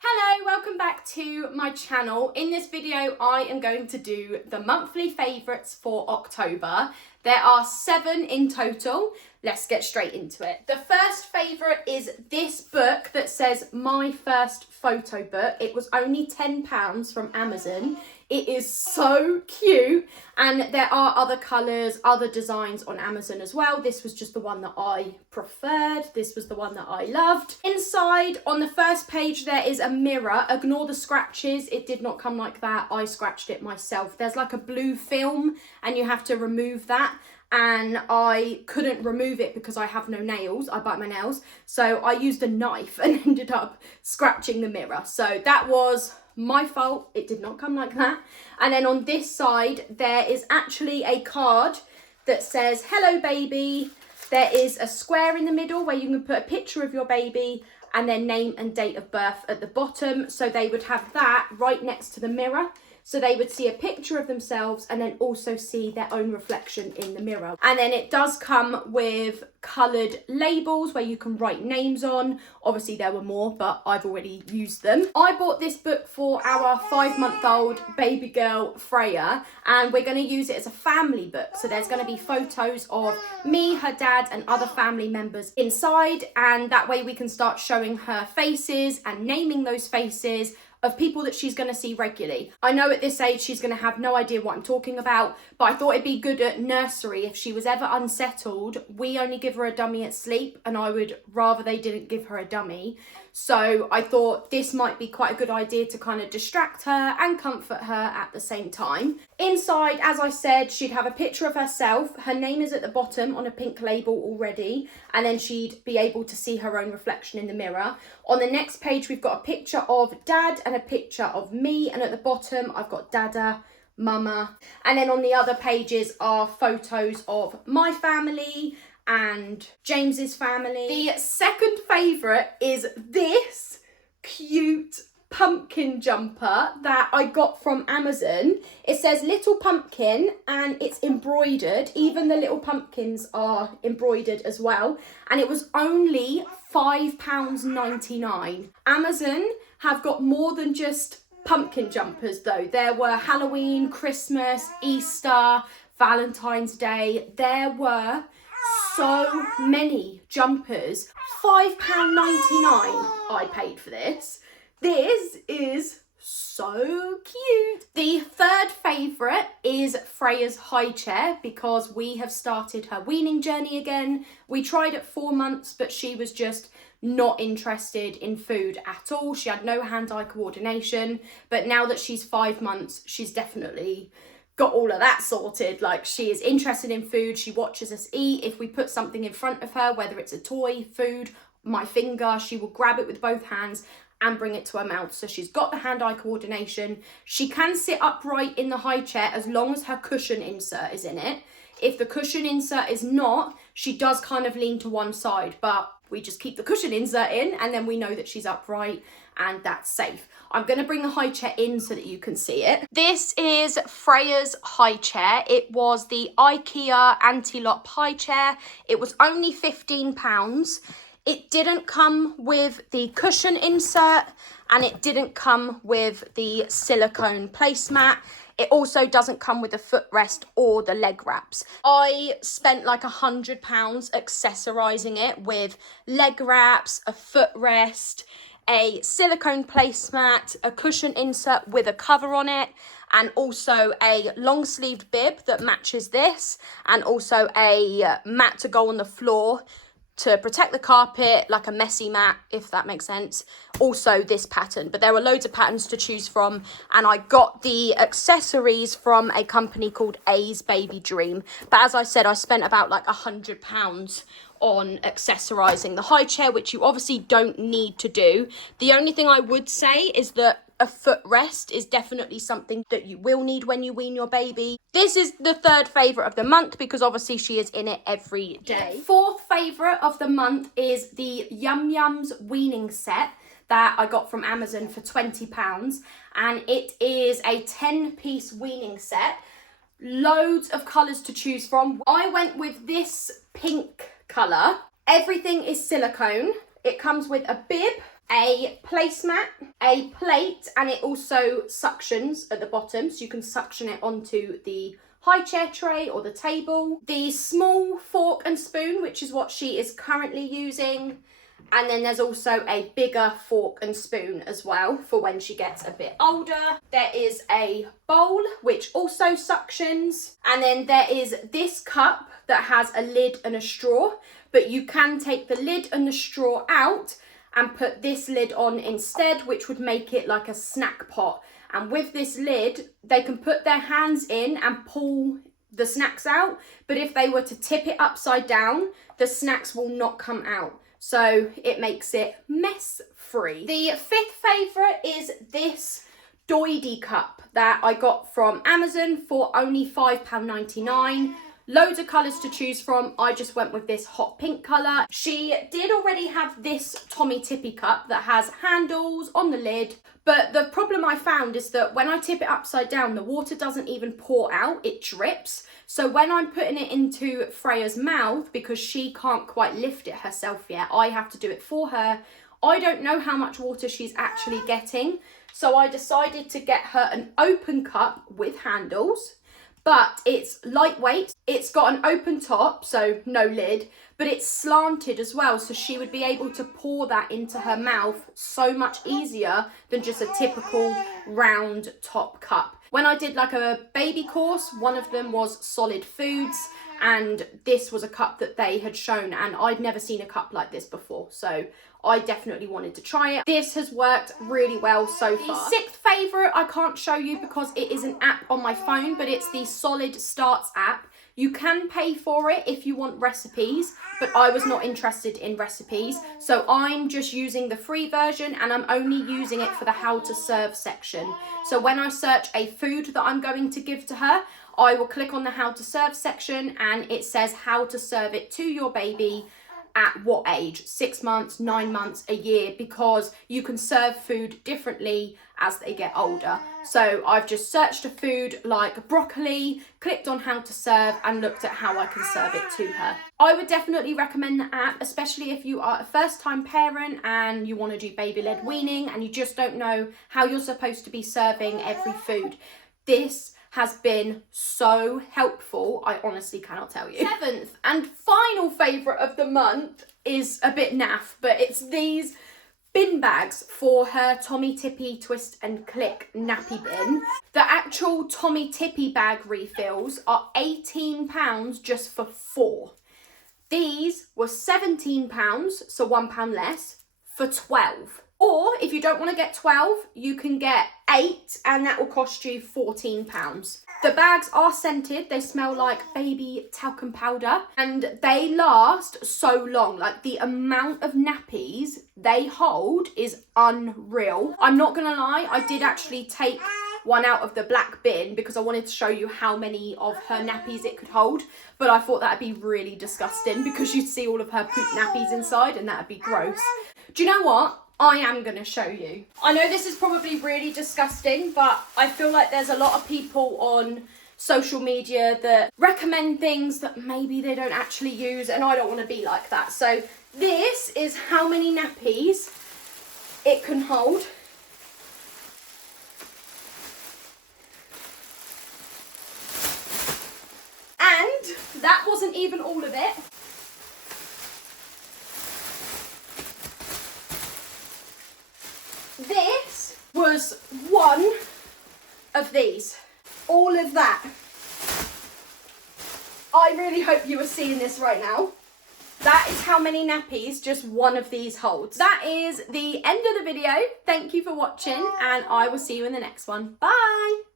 Hello, welcome back to my channel. In this video, I am going to do the monthly favourites for October. There are 7 in total. Let's get straight into it. The first favourite is this book that says My First Photo Book. It was only £10 from Amazon. It is so cute, and there are other colours, other designs on Amazon as well. This was just the one that I preferred. This was the one that I loved. Inside, on the first page, there is a mirror. Ignore the scratches. It did not come like that. I scratched it myself. There's like a blue film, and you have to remove that. And I couldn't remove it because I have no nails. I bite my nails. So I used a knife and ended up scratching the mirror. So that was my fault. It did not come like that. And then on this side, there is actually a card that says, "Hello, baby." There is a square in the middle where you can put a picture of your baby and their name and date of birth at the bottom. So they would have that right next to the mirror. So they would see a picture of themselves and then also see their own reflection in the mirror. And then it does come with coloured labels where you can write names on. Obviously there were more, but I've already used them. I bought this book for our 5-month-old baby girl, Freya, and we're going to use it as a family book. So there's going to be photos of me, her dad, and other family members inside. And that way we can start showing her faces and naming those faces of people that she's going to see regularly. I know at this age she's going to have no idea what I'm talking about, but I thought it'd be good at nursery if she was ever unsettled. We only give her a dummy at sleep, and I would rather they didn't give her a dummy. So I thought this might be quite a good idea to kind of distract her and comfort her at the same time. Inside, as I said, she'd have a picture of herself. Her name is at the bottom on a pink label already, and then she'd be able to see her own reflection in the mirror. On the next page, we've got a picture of Dad and a picture of me, and at the bottom, I've got Dada, Mama. And then on the other pages are photos of my family and James's family. The second favourite is this cute pumpkin jumper that I got from Amazon. It says Little Pumpkin and it's embroidered. Even the little pumpkins are embroidered as well. And it was only £5.99. Amazon have got more than just pumpkin jumpers though. There were Halloween, Christmas, Easter, Valentine's Day. There were so many jumpers. £5.99 I paid for this. This is so cute. The third favourite is Freya's Highchair because we have started her weaning journey again. We tried at 4 months, but she was just not interested in food at all. She had no hand-eye coordination, but now that she's 5 months, she's definitely got all of that sorted. Like, she is interested in food. She watches us eat. If we put something in front of her, whether it's a toy, food, my finger, she will grab it with both hands and bring it to her mouth. So she's got the hand-eye coordination. She can sit upright in the high chair as long as her cushion insert is in it. If the cushion insert is not, she does kind of lean to one side, but we just keep the cushion insert in and then we know that she's upright and that's safe. I'm going to bring the high chair in so that you can see it. This is Freya's high chair. It was the IKEA anti-lock high chair. It was only £15. It didn't come with the cushion insert and it didn't come with the silicone placemat. It also doesn't come with the footrest or the leg wraps. I spent like £100 accessorising it with leg wraps, a footrest, a silicone placemat, a cushion insert with a cover on it, and also a long-sleeved bib that matches this, and also a mat to go on the floor to protect the carpet, like a messy mat, if that makes sense. Also this pattern, but there were loads of patterns to choose from, and I got the accessories from a company called A's Baby Dream. But as I said, I spent about like £100 on accessorising the high chair, which you obviously don't need to do. The only thing I would say is that a footrest is definitely something that you will need when you wean your baby. This is the third favourite of the month because obviously she is in it every day. Fourth favourite of the month is the Yum Yums weaning set that I got from Amazon for £20, and it is a 10-piece weaning set. Loads of colours to choose from. I went with this pink colour. Everything is silicone. It comes with a bib, a placemat, a plate, and it also suctions at the bottom, so you can suction it onto the high chair tray or the table. The small fork and spoon, which is what she is currently using. And then there's also a bigger fork and spoon as well for when she gets a bit older. There is a bowl, which also suctions. And then there is this cup that has a lid and a straw, but you can take the lid and the straw out and put this lid on instead, which would make it like a snack pot. And with this lid, they can put their hands in and pull the snacks out. But if they were to tip it upside down, the snacks will not come out. So it makes it mess free. The fifth favourite is this Doidy cup that I got from Amazon for only £5.99. Loads of colours to choose from. I just went with this hot pink colour. She did already have this Tommy Tippy cup that has handles on the lid. But the problem I found is that when I tip it upside down, the water doesn't even pour out, it drips. So when I'm putting it into Freya's mouth, because she can't quite lift it herself yet, I have to do it for her. I don't know how much water she's actually getting. So I decided to get her an open cup with handles. But it's lightweight, it's got an open top, so no lid, but it's slanted as well, so she would be able to pour that into her mouth so much easier than just a typical round top cup. When I did like a baby course, one of them was solid foods, and this was a cup that they had shown, and I'd never seen a cup like this before, so I definitely wanted to try it. This has worked really well so far. The sixth favourite I can't show you because it is an app on my phone, but it's the Solid Starts app. You can pay for it if you want recipes, but I was not interested in recipes. So I'm just using the free version, and I'm only using it for the how to serve section. So when I search a food that I'm going to give to her, I will click on the how to serve section and it says how to serve it to your baby at what age, 6 months, 9 months, a year, because you can serve food differently as they get older. So I've just searched a food like broccoli, clicked on how to serve and looked at how I can serve it to her. I would definitely recommend the app, especially if you are a first-time parent and you want to do baby-led weaning and you just don't know how you're supposed to be serving every food. This has been so helpful, I honestly cannot tell you. Seventh and final favourite of the month is a bit naff, but it's these bin bags for her Tommy Tippy Twist and Click nappy bin. The actual Tommy Tippy bag refills are £18 just for 4. These were £17, so £1 less, for 12. Or if you don't want to get 12, you can get 8 and that will cost you £14. The bags are scented, they smell like baby talcum powder and they last so long. Like the amount of nappies they hold is unreal. I'm not gonna lie, I did actually take one out of the black bin because I wanted to show you how many of her nappies it could hold, but I thought that'd be really disgusting because you'd see all of her poop nappies inside and that'd be gross. Do you know what? I am going to show you. I know this is probably really disgusting, but I feel like there's a lot of people on social media that recommend things that maybe they don't actually use, and I don't want to be like that. So this is how many nappies it can hold. And that wasn't even all of it. This was one of these. All of that. I really hope you are seeing this right now. That is how many nappies just one of these holds. That is the end of the video. Thank you for watching and I will see you in the next one. Bye!